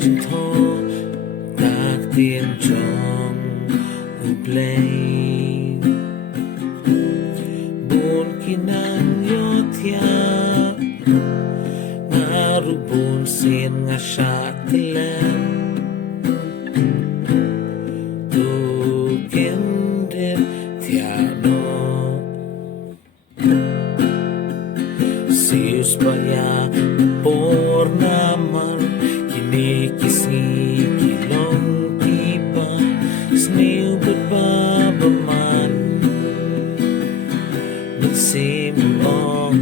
จึงโทษตากเตียนจองอุบเลบุญกินังโยธยาngaru bun sin nga shatilan tu kendet tiano sius baya por namar kini kisi kilong tipa sniu berbabaman nagsimulong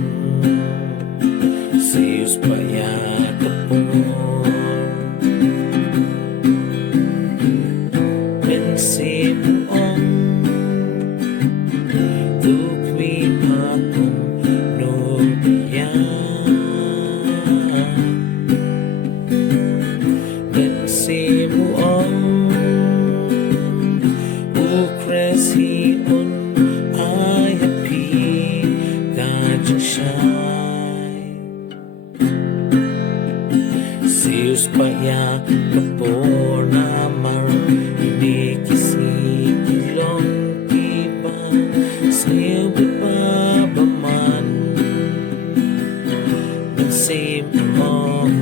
sius baya kapor nagsimulong tukwi patong nobya nagsimulong ukresion ay happy kajang siya'y sius baya kapor namar inikisikilong tiba sniu berbabaman nagsimulong